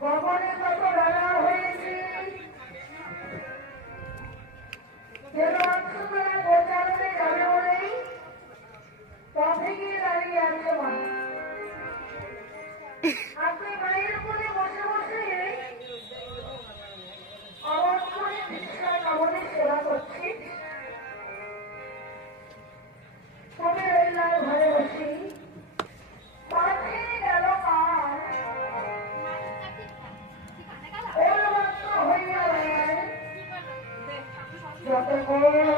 ভবনে কত বেলা হয়েছে যেন অংশবেলা গোচারণে যাবে বলেই পথে গিয়ে দাঁড়িয়ে আছে মা। আপনি মায়ের উপরে বসে বসে অবাক করে কৃষ্ণা নবনের সেবা করছি। তবে রইলাম ঘরে বসে মাঠে গেল কার ওলমাত্র হইয়া বেড়ায় যত গোড়া